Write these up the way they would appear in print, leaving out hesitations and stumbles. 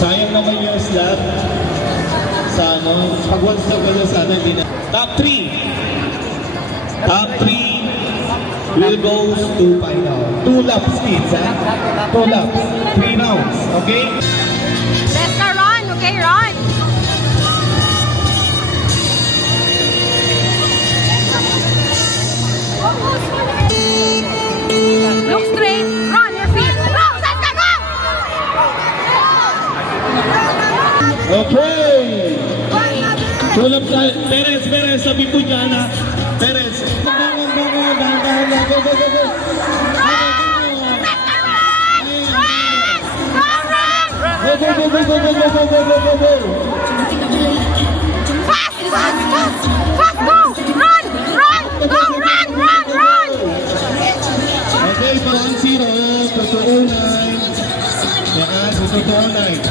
Sayang naman yung slot. Sa ano, pag one stop ka sa atin, hindi na. Top 3. Top 3 will go to final. 2 laps each, ha? 2 laps. 3 rounds, okay? Let's go run, okay, run. Look straight, run your feet. Go, Saska, go! Okay! Tulap tayo. Perez, sabi po dyan, ha? Perez. Dahan-dahan na. Go, go, go, go. Go, go, go, go, go, go, go, go, go, go, go. Fast, fast, fast, fast, go! Run, run, go, run, run, run! Okay, 1-0. Toto 09. Yan, Toto 09.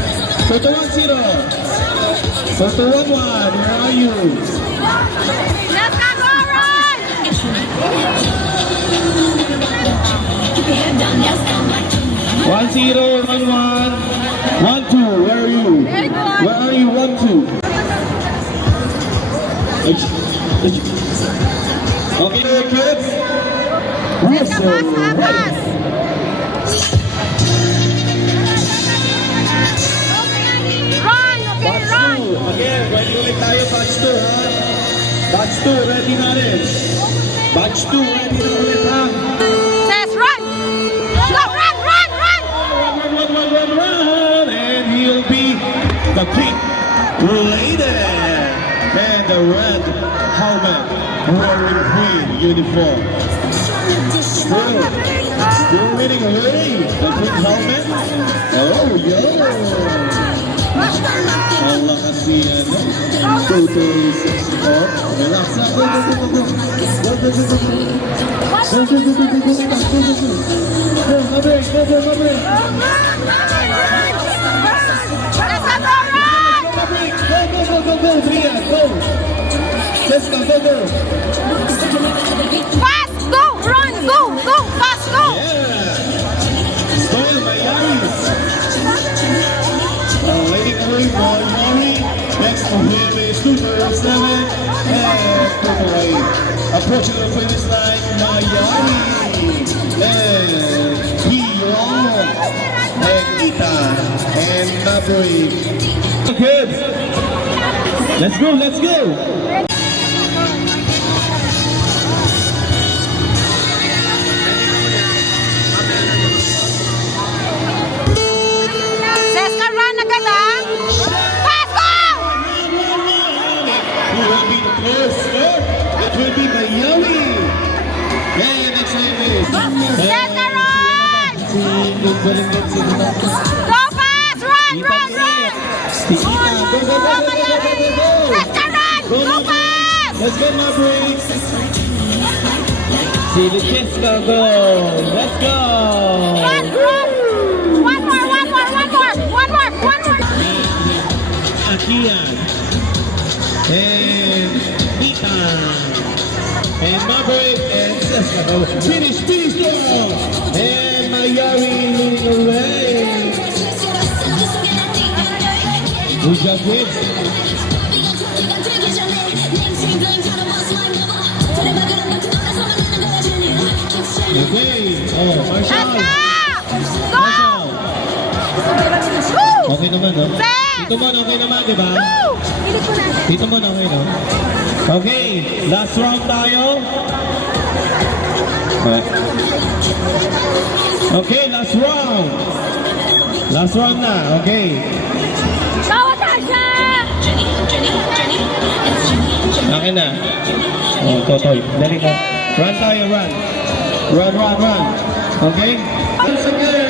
Toto 10. Toto 11. Where are you? Let's go, run! 1-0, 1-1. 1-2, where are you? Very good. Where are you? 1-2. Okay, kids. Let's go, fast, fast. Run, okay, run. Again, ready ulit tayo, batch 2, ha? Batch 2, ready na rin. Batch 2, ready na ulit, ha? Says run. Go, run, run, run. Run, and he'll be the pink lady and the red helmet wearing green uniform. Still winning away the pink helmet. Oh, yeah. Allah kasi ano. Toto 64. Relax na. Go, go, go, go, go. Go, go, go, go, go. Go, go, go, go, go, go, go, go, go, go. Go, Mabrik, go, go, Mabrik. Let's go, run. Mabrik, go, go, go, go, go, Bria, go. Jessica, go, go. Fast, go, run, go, go, fast, go. Yeah. Stoy, Mayaris. Leading away for Mori. Next to him is Super 7. And Kukurai. Approaching the finish line, Mayari. And Hiyong. And Ita. And Mabrik. Kids. Let's go, let's go. Says ka run agad, ah. Fast, go. Who will be the first? It will be Mayari. Yeah, next time is. Says ka run. Go fast, run, run, run. Go, go, go, go, go, go, go, go. Says ka run, go fast. Let's go, Mabrik. See the kids go. Let's go. Run, run. One more, one more, one more, one more, one more. Akia. And Ita. And Mabrik and Seska go. Finish, go. And Mayari leading away. Good job, kids. Okay. Oh, Marshall. Go. Marshall. Woo. Okay naman, no? Set. Dito mo, okay naman, di ba? Woo. Pilit ko na. Dito mo, okay, no? Okay, last round tayo. Okay, last round. Last round na, okay. Go, Tasha. Akin na. Oh, Totoy. Dali mo. Run tayo, run. Run. Okay? Once again,